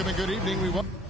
Welcome and good evening. We welcome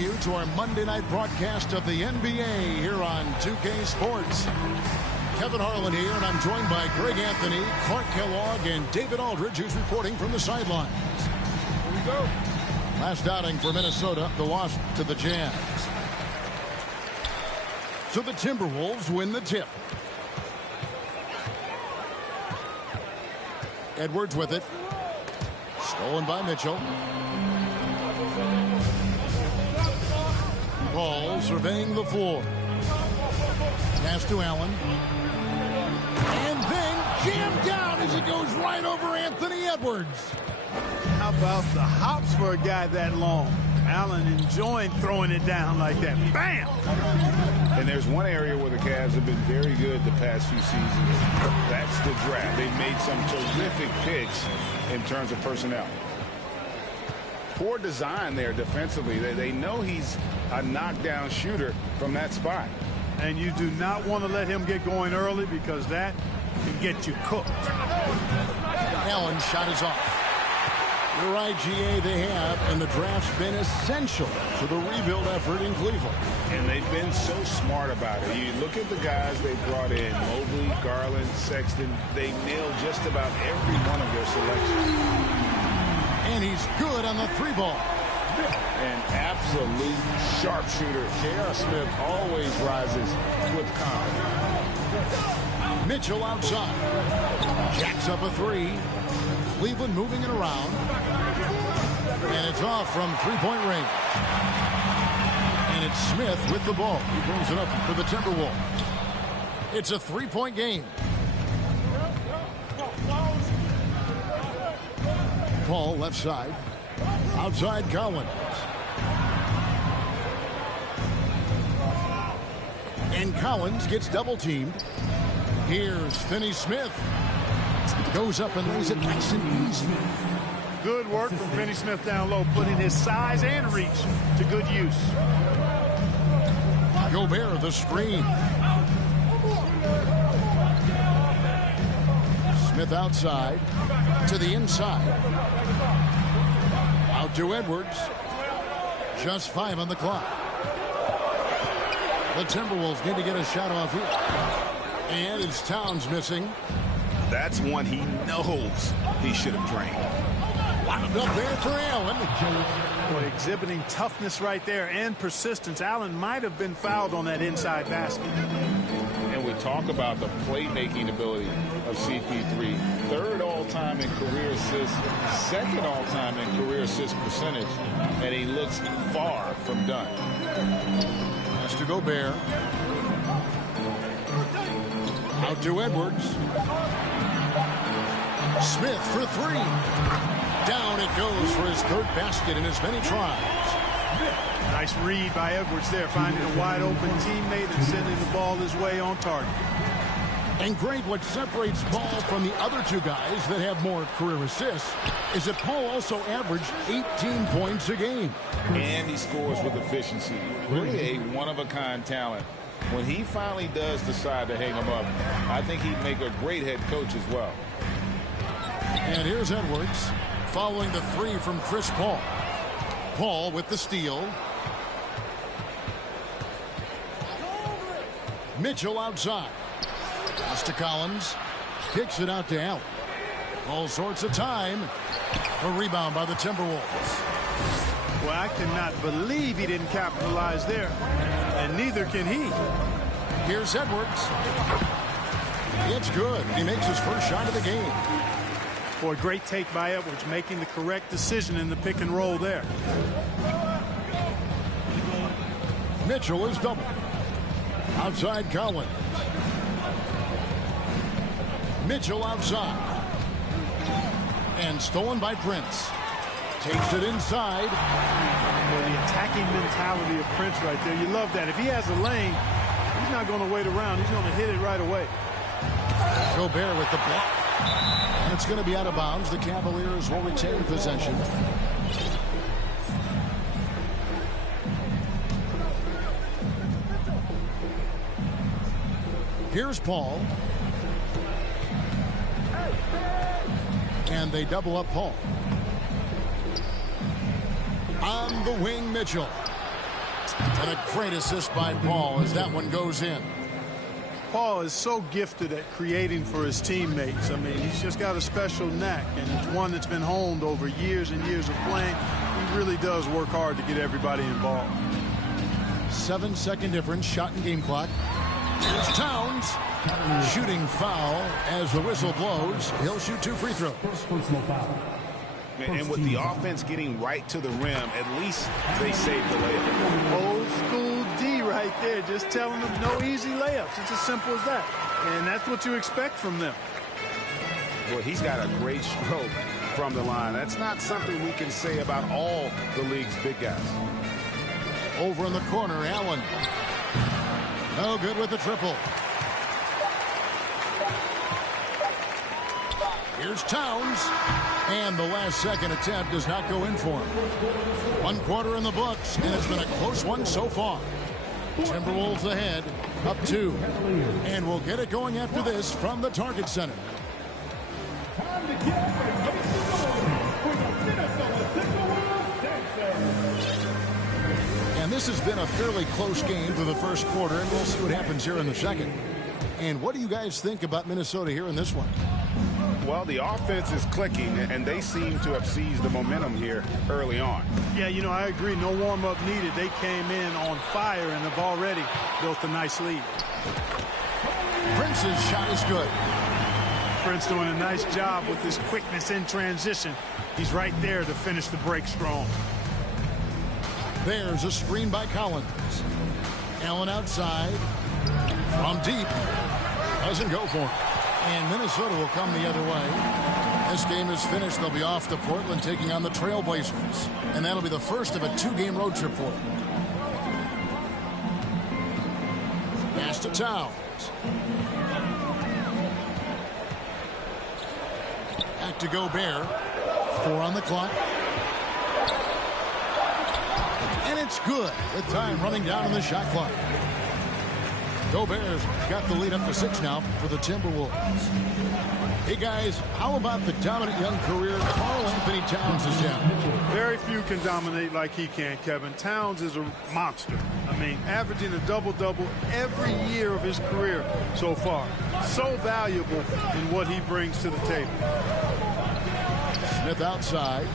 you to our Monday night broadcast of the NBA here on 2K Sports. Kevin Harlan here, and I'm joined by Greg Anthony, Clark Kellogg, and David Aldridge, who's reporting from the sidelines. Here we go. Last outing for Minnesota, the loss to the Jazz. So the Timberwolves win the tip. Edwards with it. Stolen by Mitchell. Paul surveying the floor. Pass to Allen. And then jammed down as it goes right over Anthony Edwards. How about the hops for a guy that long? Allen enjoying throwing it down like that. Bam! And there's one area where the Cavs have been very good the past few seasons. That's the draft. They've made some terrific picks in terms of personnel. Poor design there defensively. They know he's a knockdown shooter from that spot. And you do not want to let him get going early because that can get you cooked. Allen's shot is off. You're right, GA, they have, and the draft's been essential to the rebuild effort in Cleveland. And they've been so smart about it. You look at the guys they brought in, Mobley, Garland, Sexton. They nailed just about every one of their selections. And he's good on the three ball. An absolute sharpshooter. J.R. Smith always rises with confidence. Mitchell outside. Jacks up a three. Cleveland moving it around. And it's off from three-point range. And it's Smith with the ball. He brings it up for the Timberwolves. It's a three-point game. Paul left side. Outside Collins. And Collins gets double-teamed. Here's Finney Smith. Goes up and lays it nice and easy. Good work from Finney Smith down low, putting his size and reach to good use. Gobert the screen. Smith outside to the inside. Out to Edwards. Just 5 on the clock. The Timberwolves need to get a shot off here. And it's Towns missing. That's one he knows he should have drained. Wound up there for Allen. Boy, exhibiting toughness right there and persistence. Allen might have been fouled on that inside basket. And with talk about the playmaking ability of CP3. Third all-time in career assists, second all-time in career assist percentage, and he looks far from done. Has to go Bear. Out to Edwards. Smith for three. Down it goes for his third basket in as many tries. Nice read by Edwards there, finding a wide open teammate and sending the ball his way on target. And Greg, what separates Paul from the other two guys that have more career assists is that Paul also averaged 18 points a game. And he scores with efficiency. Really a one-of-a-kind talent. When he finally does decide to hang him up, I think he'd make a great head coach as well. And here's Edwards following the three from Chris Paul. Paul with the steal. Mitchell outside. Pass to Collins. Kicks it out to Allen. All sorts of time. A rebound by the Timberwolves. Well, I cannot believe he didn't capitalize there. And neither can he. Here's Edwards. It's good. He makes his first shot of the game. Boy, great take by Edwards, making the correct decision in the pick and roll there. Mitchell is double. Outside Collins. Mitchell outside. And stolen by Prince. Takes it inside. Well, the attacking mentality of Prince right there. You love that. If he has a lane, he's not going to wait around. He's going to hit it right away. Gobert with the block. And it's going to be out of bounds. The Cavaliers will retain possession. Here's Paul. And they double up Paul. On the wing, Mitchell. And a great assist by Paul as that one goes in. Paul is so gifted at creating for his teammates. I mean, he's just got a special knack, and it's one that's been honed over years and years of playing. He really does work hard to get everybody involved. 7-second difference, shot and game clock. Here's Towns. Shooting foul as the whistle blows. He'll shoot 2 free throws. Personal foul. And with the offense getting right to the rim, at least they saved the layup. Old school D right there, just telling them no easy layups. It's as simple as that. And that's what you expect from them. Well, he's got a great stroke from the line. That's not something we can say about all the league's big guys. Over in the corner, Allen. No good with the triple. Here's Towns. And the last second attempt does not go in for him. 1 quarter in the books, and it's been a close one so far. Timberwolves ahead, up 2. And we'll get it going after this from the Target Center. And this has been a fairly close game for the first quarter, and we'll see what happens here in the second. And what do you guys think about Minnesota here in this one? Well, the offense is clicking, and they seem to have seized the momentum here early on. Yeah, you know, I agree. No warm-up needed. They came in on fire and have already built a nice lead. Prince's shot is good. Prince doing a nice job with his quickness in transition. He's right there to finish the break strong. There's a screen by Collins. Allen outside. From deep. Doesn't go for it. And Minnesota will come the other way. This game is finished. They'll be off to Portland taking on the Trailblazers. And that'll be the first of a 2-game road trip for them. Pass to Towns. Back to Gobert. 4 on the clock. And it's good with time running down on the shot clock. Gobert's got the lead up to 6 now for the Timberwolves. Hey, guys, how about the dominant young career Karl Anthony Towns has had? Very few can dominate like he can, Kevin. Towns is a monster. I mean, averaging a double-double every year of his career so far. So valuable in what he brings to the table. Smith outside.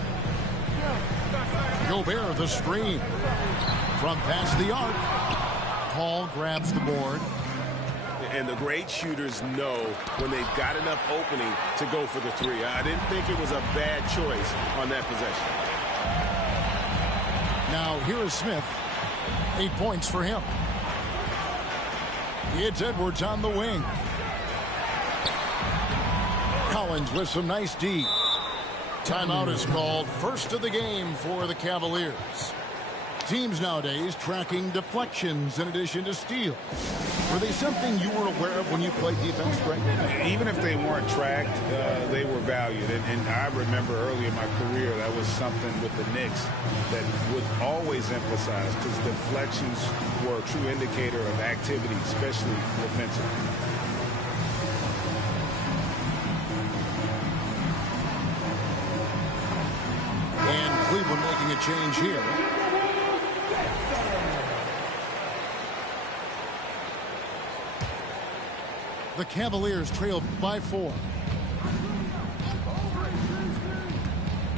Gobert the screen. From past the arc. Paul grabs the board. And the great shooters know when they've got enough opening to go for the three. I didn't think it was a bad choice on that possession. Now here is Smith. 8 points for him. It's Edwards on the wing. Collins with some nice D. Timeout is called. First of the game for the Cavaliers. Teams nowadays tracking deflections in addition to steals. Were they something you were aware of when you played defense, Greg? Even if they weren't tracked, they were valued. And I remember early in my career, that was something with the Knicks that would always emphasize, because deflections were a true indicator of activity, especially defensively. And Cleveland making a change here. The Cavaliers trail by 4.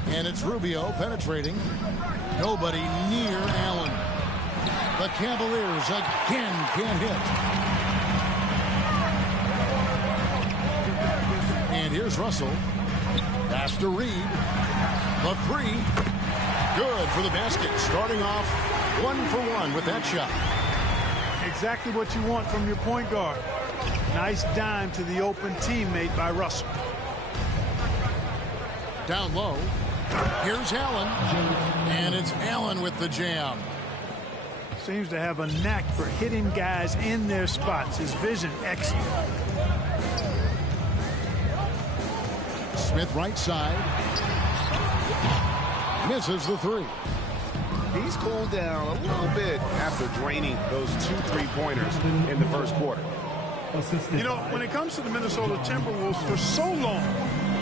And it's Rubio penetrating. Nobody near Allen. The Cavaliers again can't hit. And here's Russell. Pass to Reed. The three. Good for the basket. Starting off 1 for 1 with that shot. Exactly what you want from your point guard. Nice dime to the open teammate by Russell. Down low. Here's Allen. And it's Allen with the jam. Seems to have a knack for hitting guys in their spots. His vision excellent. Smith right side. Misses the three. He's cooled down a little bit after draining those 2 3-pointers in the first quarter. You know, when it comes to the Minnesota Timberwolves, for so long,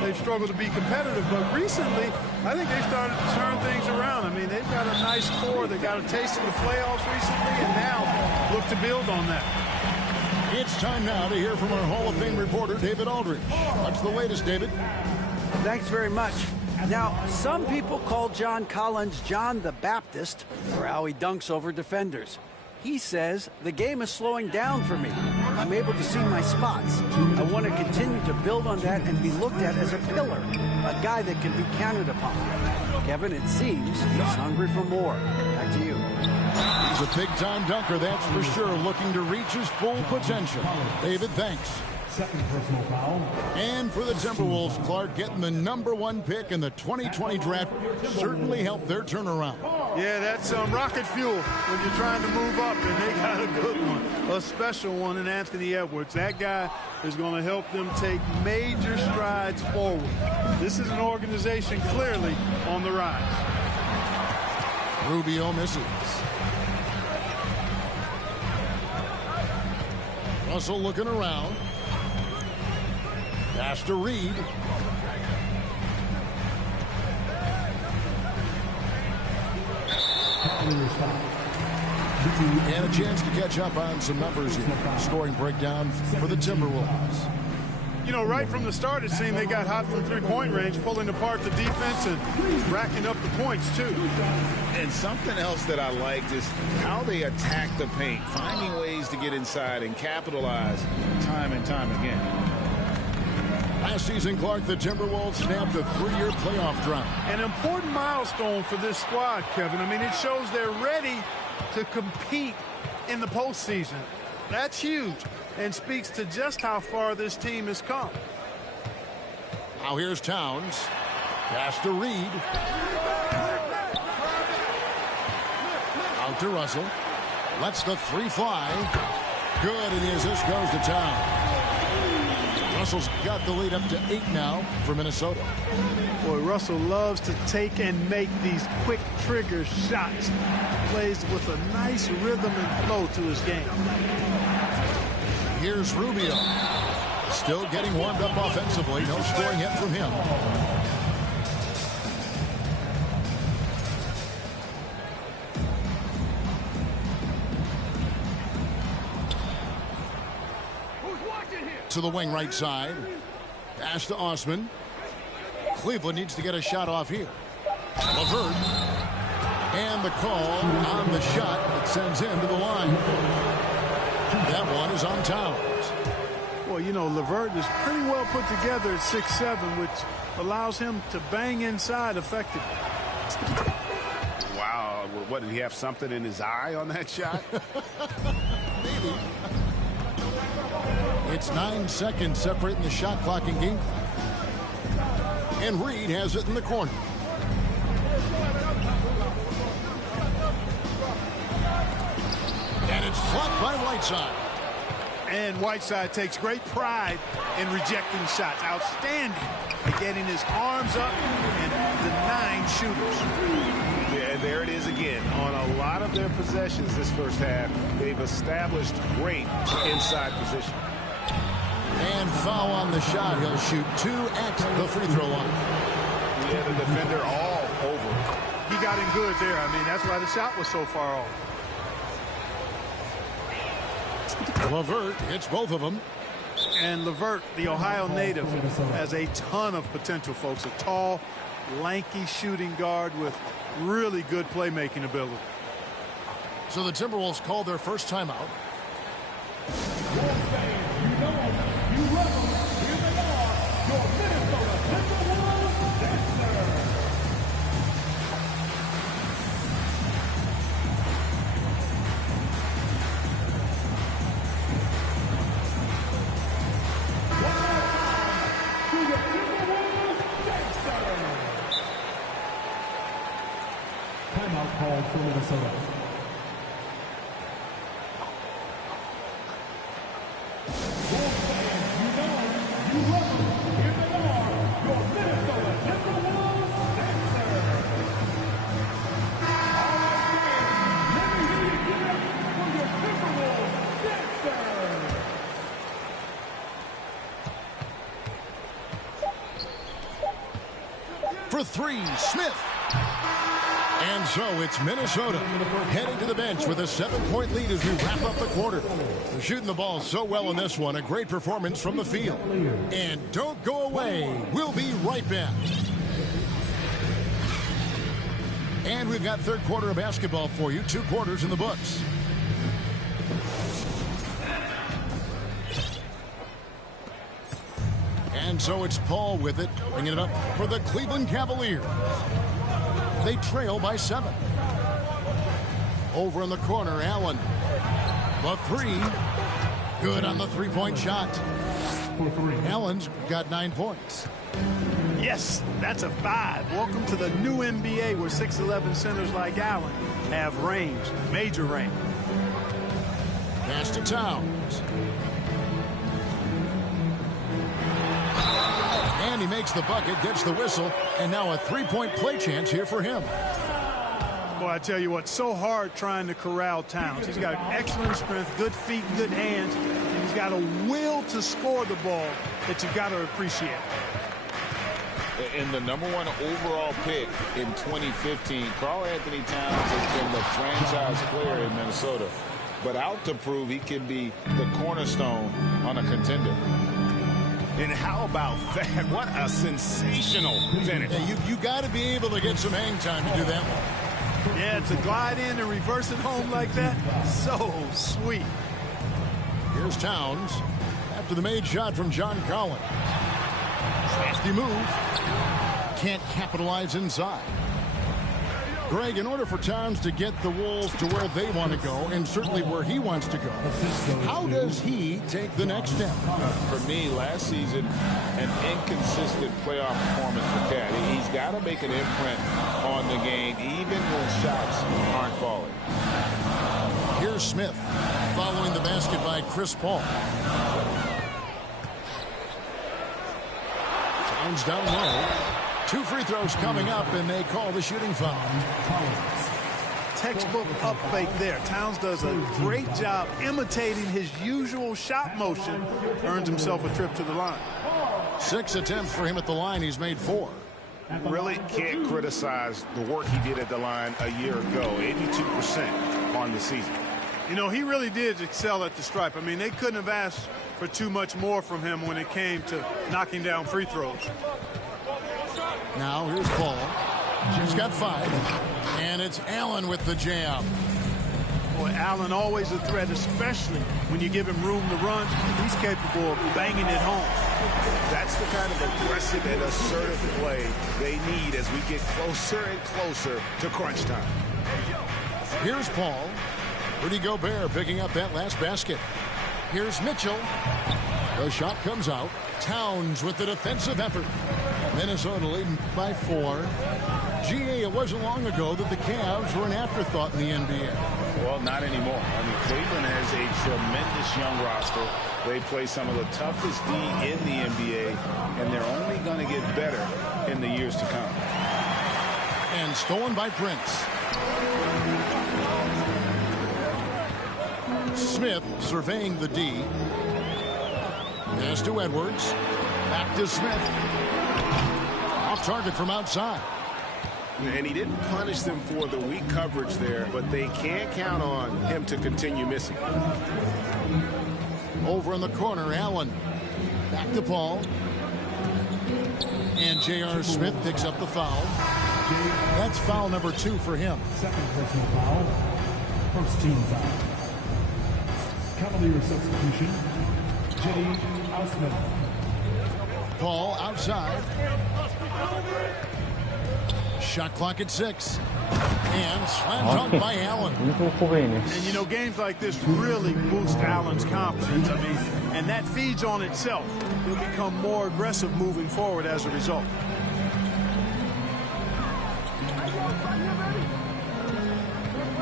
they've struggled to be competitive. But recently, I think they've started to turn things around. I mean, they've got a nice core. They got a taste of the playoffs recently, and now look to build on that. It's time now to hear from our Hall of Fame reporter, David Aldridge. What's the latest, David? Thanks very much. Now, some people call John Collins John the Baptist for how he dunks over defenders. He says, the game is slowing down for me. I'm able to see my spots. I want to continue to build on that and be looked at as a pillar, a guy that can be counted upon. Kevin, it seems he's hungry for more. Back to you. He's a big-time dunker, that's for sure, looking to reach his full potential. David, thanks. Second personal foul. And for the Timberwolves, Clark, getting the #1 pick in the 2020 draft certainly helped their turnaround. Yeah, that's rocket fuel when you're trying to move up, and they got a good one, a special one in Anthony Edwards. That guy is going to help them take major strides forward. This is an organization clearly on the rise. Rubio misses. Russell looking around. Pass to Reed. And a chance to catch up on some numbers here. Scoring breakdown for the Timberwolves. You know, right from the start, it seemed they got hot from three-point range, pulling apart the defense and racking up the points, too. And something else that I liked is how they attack the paint, finding ways to get inside and capitalize time and time again. Last season, Clark, the Timberwolves snapped a 3-year playoff drought. An important milestone for this squad, Kevin. I mean, it shows they're ready to compete in the postseason. That's huge and speaks to just how far this team has come. Now here's Towns. Pass to Reed. Out to Russell. Lets the three fly. Good, and the assist goes to Towns. Russell's got the lead up to 8 now for Minnesota. Boy, Russell loves to take and make these quick trigger shots. Plays with a nice rhythm and flow to his game. Here's Rubio. Still getting warmed up offensively. No scoring hit from him. To the wing right side. Pass to Osman. Cleveland needs to get a shot off here. LeVert. And the call on the shot that sends him to the line. That one is on Towns. Well, you know, LeVert is pretty well put together at 6'7", which allows him to bang inside effectively. Wow, what, did he have something in his eye on that shot? Maybe. It's 9 seconds separating the shot clock in game. And Reed has it in the corner. And it's blocked by Whiteside. And Whiteside takes great pride in rejecting shots. Outstanding at getting his arms up and denying shooters. Yeah, there it is again. On a lot of their possessions this first half, they've established great inside position. And foul on the shot. He'll shoot 2 at the free throw line. Yeah, the defender all over. He got in good there. I mean, that's why the shot was so far off. LeVert hits both of them. And LeVert, the Ohio native, has a ton of potential, folks. A tall, lanky shooting guard with really good playmaking ability. So the Timberwolves call their first timeout. Timeout called for Minnesota. For 3, Smith. And so it's Minnesota heading to the bench with a 7-point lead as we wrap up the quarter. They're shooting the ball so well in this one. A great performance from the field. And don't go away. We'll be right back. And we've got third quarter of basketball for you. 2 quarters in the books. And so it's Paul with it, bringing it up for the Cleveland Cavaliers. They trail by 7. Over in the corner, Allen. The 3. Good on the 3-point shot. Allen's got 9 points. Yes, that's a 5. Welcome to the new NBA where 6'11" centers like Allen have range, major range. Pass to Towns. And he makes the bucket, gets the whistle, and now a 3-point play chance here for him. Boy, I tell you what, so hard trying to corral Towns. He's got excellent strength, good feet, good hands, and he's got a will to score the ball that you've got to appreciate. And the #1 overall pick in 2015, Karl-Anthony Towns has been the franchise player in Minnesota, but out to prove he can be the cornerstone on a contender. And how about that? What a sensational finish. Yeah, you got to be able to get some hang time to do that one. Yeah, to glide in and reverse it home like that, so sweet. Here's Towns after the made shot from John Collins. Nasty move. Can't capitalize inside. Greg, in order for Towns to get the Wolves to where they want to go, and certainly where he wants to go, how does he take the next step? For me, last season, an inconsistent playoff performance for Cat. He's got to make an imprint on the game, even when shots aren't falling. Here's Smith, following the basket by Chris Paul. Towns down low. 2 free throws coming up, and they call the shooting foul. Textbook up fake there. Towns does a great job imitating his usual shot motion. Earns himself a trip to the line. 6 attempts for him at the line. He's made 4. Really can't criticize the work he did at the line a year ago. 82% on the season. You know, he really did excel at the stripe. I mean, they couldn't have asked for too much more from him when it came to knocking down free throws. Now here's Paul. He's got 5. And it's Allen with the jam. Boy, Allen always a threat, especially when you give him room to run. He's capable of banging it home. That's the kind of aggressive and assertive play they need as we get closer and closer to crunch time. Here's Paul. Rudy Gobert picking up that last basket. Here's Mitchell. The shot comes out. Towns with the defensive effort. Minnesota leading by 4. GA, it wasn't long ago that the Cavs were an afterthought in the NBA. Well, not anymore. I mean, Cleveland has a tremendous young roster. They play some of the toughest D in the NBA, and they're only going to get better in the years to come. And stolen by Prince. Smith surveying the D. Pass to Edwards. Back to Smith. Off target from outside. And he didn't punish them for the weak coverage there, but they can't count on him to continue missing. Over in the corner, Allen. Back to Paul. And J.R. Smith picks up the foul. That's foul number 2 for him. Second personal foul. First team foul. Cavalier substitution. J.R. Paul outside. Shot clock at 6. And slam dunk by Allen. And you know, games like this really boost Allen's confidence. I mean, and that feeds on itself. He'll become more aggressive moving forward as a result.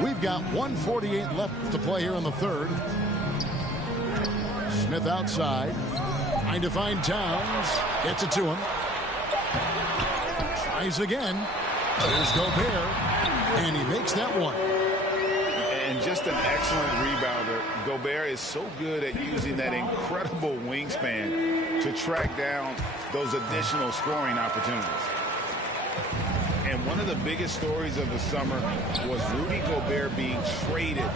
We've got 1:48 left to play here in the third. Smith outside. Trying to find Towns. Gets it to him. Tries again. There's Gobert. And he makes that one. And just an excellent rebounder. Gobert is so good at using that incredible wingspan to track down those additional scoring opportunities. And one of the biggest stories of the summer was Rudy Gobert being traded.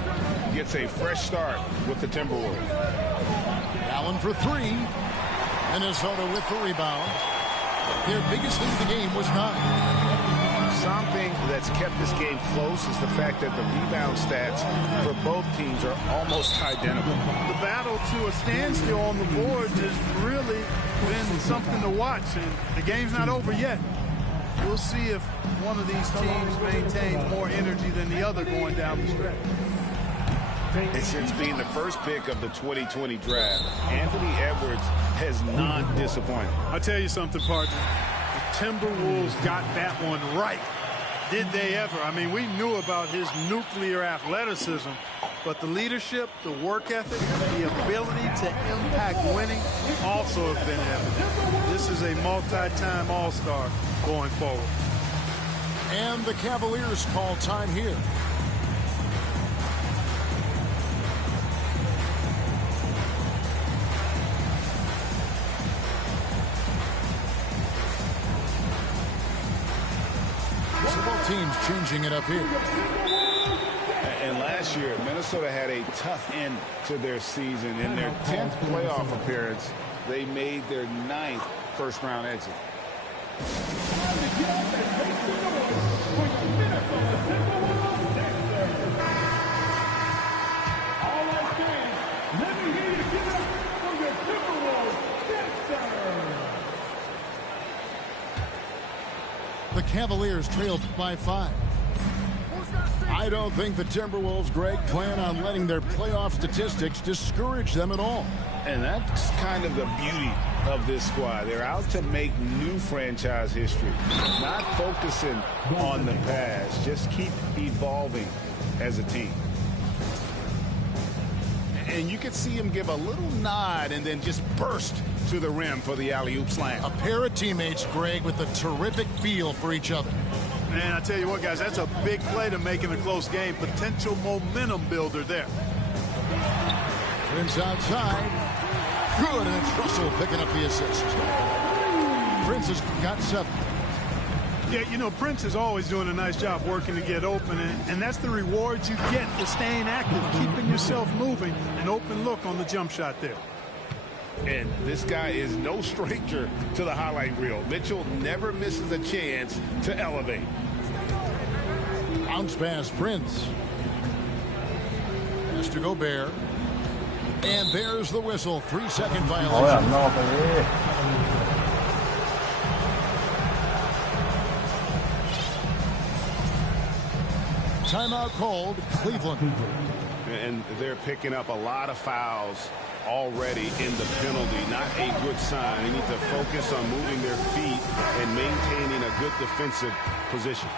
Gets a fresh start with the Timberwolves. Allen for 3. Minnesota with the rebound. Their biggest lead of the game was 9. Something that's kept this game close is the fact that the rebound stats for both teams are almost identical. The battle to a standstill on the boards has really been something to watch, and the game's not over yet. We'll see if one of these teams maintains more energy than the other going down the stretch. And since being the first pick of the 2020 draft, Anthony Edwards has not disappointed. I'll tell you something, partner. The Timberwolves got that one right. Did they ever? I mean, we knew about his nuclear athleticism, but the leadership, the work ethic, the ability to impact winning also have been evident. This is a multi-time All-Star going forward. And the Cavaliers call time here. Teams changing it up here. And last year, Minnesota had a tough end to their season. In their 10th playoff appearance, they made their 9th first-round exit. The Cavaliers trailed by 5. I don't think the Timberwolves, Greg, plan on letting their playoff statistics discourage them at all. And that's kind of the beauty of this squad. They're out to make new franchise history, not focusing on the past. Just keep evolving as a team. And you could see him give a little nod and then just burst to the rim for the alley-oop slam. A pair of teammates, Greg, with a terrific feel for each other. Man, I tell you what, guys, that's a big play to make in a close game. Potential momentum builder there. Prince outside. Good, and it's Russell picking up the assist. Prince has got 7. Yeah, you know, Prince is always doing a nice job working to get open, and that's the rewards you get for staying active, keeping yourself moving. An open look on the jump shot there. And this guy is no stranger to the highlight reel. Mitchell never misses a chance to elevate. Bounce pass, Prince. Has to go Bear. And there's the whistle. 3-second Thôi violation. ảnh nộp đi. Timeout called, Cleveland. And they're picking up a lot of fouls already in the penalty. Not a good sign. They need to focus on moving their feet and maintaining a good defensive position.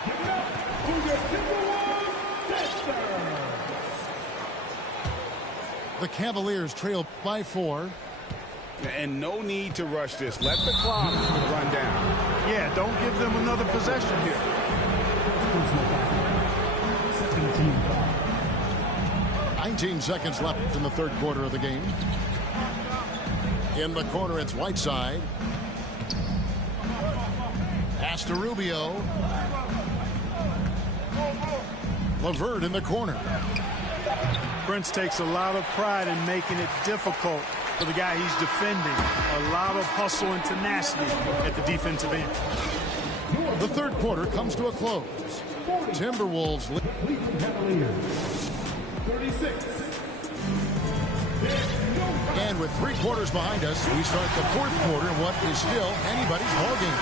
The Cavaliers trail by 4. And no need to rush this. Let the clock run down. Yeah, don't give them another possession here. 19 seconds left in the third quarter of the game. In the corner, it's Whiteside. Pass to Rubio. LeVert in the corner. Prince takes a lot of pride in making it difficult for the guy he's defending. A lot of hustle and tenacity at the defensive end. The third quarter comes to a close. Timberwolves lead. And with 3 quarters behind us, we start the fourth quarter in what is still anybody's ballgame.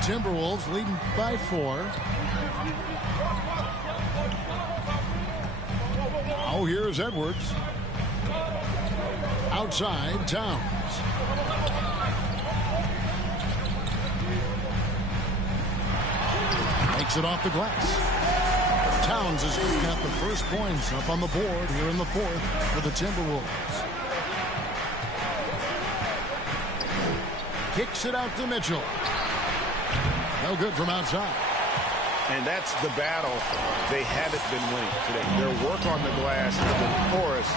Timberwolves leading by 4. Oh, here's Edwards. Outside, Towns. Makes it off the glass. Towns has got the first points up on the board here in the fourth for the Timberwolves. Kicks it out to Mitchell. No good from outside. And that's the battle they haven't been winning today. Their work on the glass has been porous,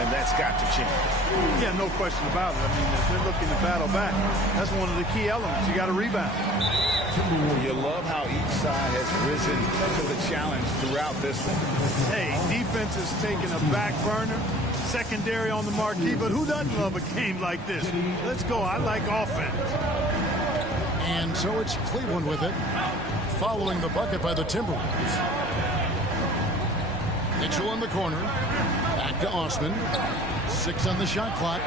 and that's got to change. Yeah, no question about it. I mean, if they're looking to battle back, that's one of the key elements. You got to rebound. You love how each side has risen to the challenge throughout this one. Hey, defense is taking a back burner, secondary on the marquee, but who doesn't love a game like this? Let's go. I like offense. And so it's Cleveland with it, following the bucket by the Timberwolves. Mitchell in the corner. Back to Osman. 6 on the shot clock.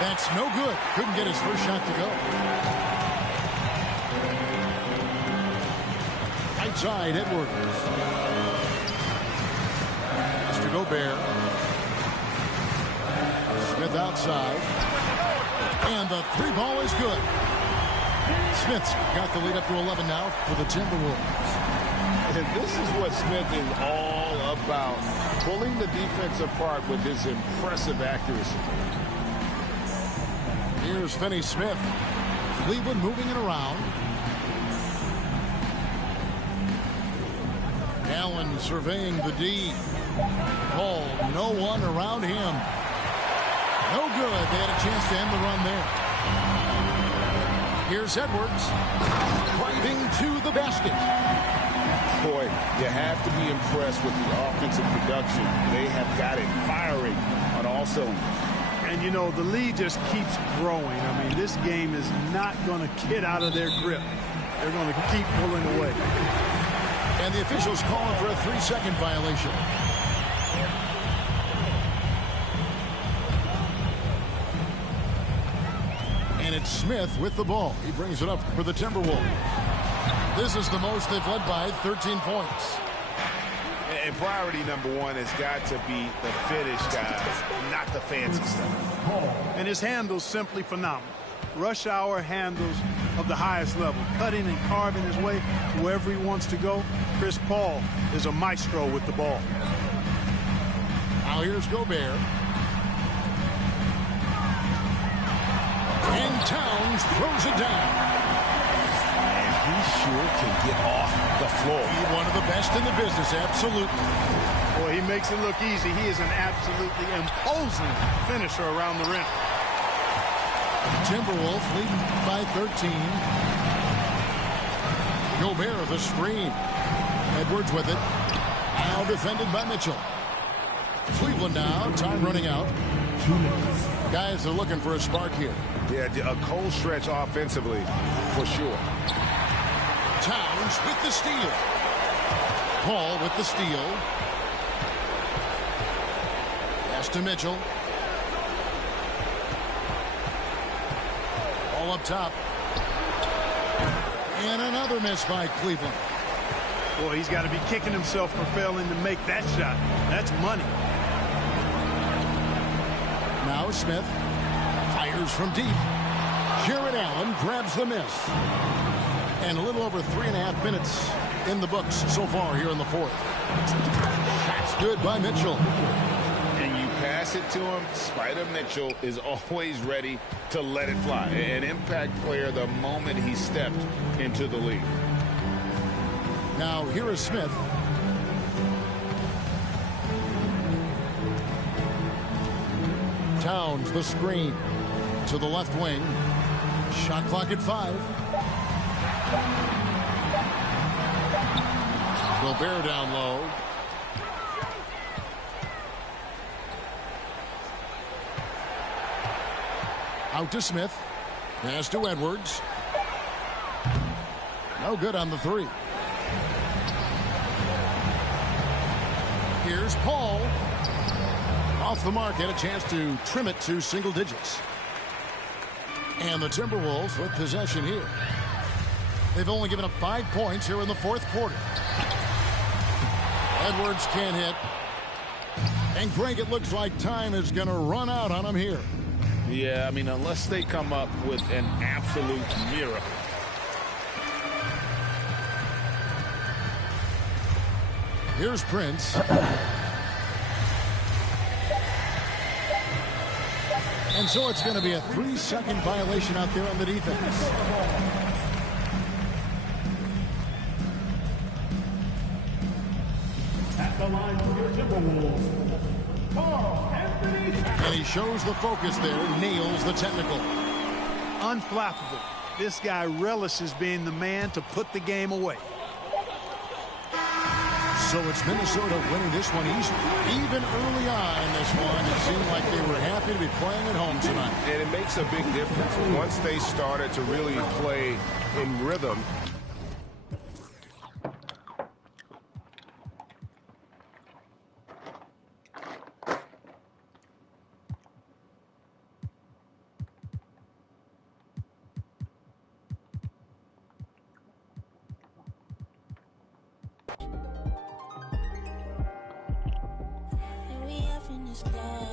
That's no good. Couldn't get his first shot to go. Outside, Edwards. Has to go Bear. Smith outside. And the 3 ball is good. Smith's got the lead up to 11 now for the Timberwolves. And this is what Smith is all about. Pulling the defense apart with his impressive accuracy. Here's Finney Smith. Cleveland moving it around. Allen surveying the D. Ball, no one around him. No good. They had a chance to end the run there. Here's Edwards. Driving to the basket. Boy, you have to be impressed with the offensive production. They have got it firing on all cylinders. And, you know, the lead just keeps growing. I mean, this game is not going to get out of their grip. They're going to keep pulling away. And the officials calling for a 3-second violation. And it's Smith with the ball. He brings it up for the Timberwolves. This is the most they've led by 13 points. And priority number one has got to be the finish, guys, not the fancy stuff. And his handle's simply phenomenal. Rush hour handles of the highest level, cutting and carving his way wherever he wants to go. Chris Paul is a maestro with the ball. Now here's Gobert. And Towns throws it down. And he sure can get off the floor. He's one of the best in the business, absolutely. Boy, he makes it look easy. He is an absolutely imposing finisher around the rim. Timberwolves leading by 13. Gobert the screen. Edwards with it. Now defended by Mitchell. Cleveland now. Time running out. 2 minutes. Guys are looking for a spark here. Yeah, a cold stretch offensively, for sure. Towns with the steal. Paul with the steal. Pass to Mitchell. All up top. And another miss by Cleveland. Boy, he's got to be kicking himself for failing to make that shot. That's money. Now Smith fires from deep. Jared Allen grabs the miss. And a little over 3.5 minutes in the books so far here in the fourth. Shot's good by Mitchell. And you pass it to him. Spider Mitchell is always ready to let it fly. An impact player the moment he stepped into the league. Now here is Smith. Towns the screen to the left wing. Shot clock at 5. Gobert down low. Out to Smith. Pass to Edwards. No good on the 3. Here's Paul. Off the mark, had a chance to trim it to single digits. And the Timberwolves with possession here. They've only given up 5 points here in the fourth quarter. Edwards can't hit. And Greg, it looks like time is going to run out on him here. Yeah, I mean, unless they come up with an absolute miracle. Here's Prince. And so it's going to be a 3-second violation out there on the defense. At the line for your Timberwolves, And he shows the focus there, nails the technical. Unflappable. This guy relishes being the man to put the game away. So it's Minnesota winning this one easily. Even early on in this one, it seemed like they were happy to be playing at home tonight. And it makes a big difference. Once they started to really play in rhythm, And we have in this club.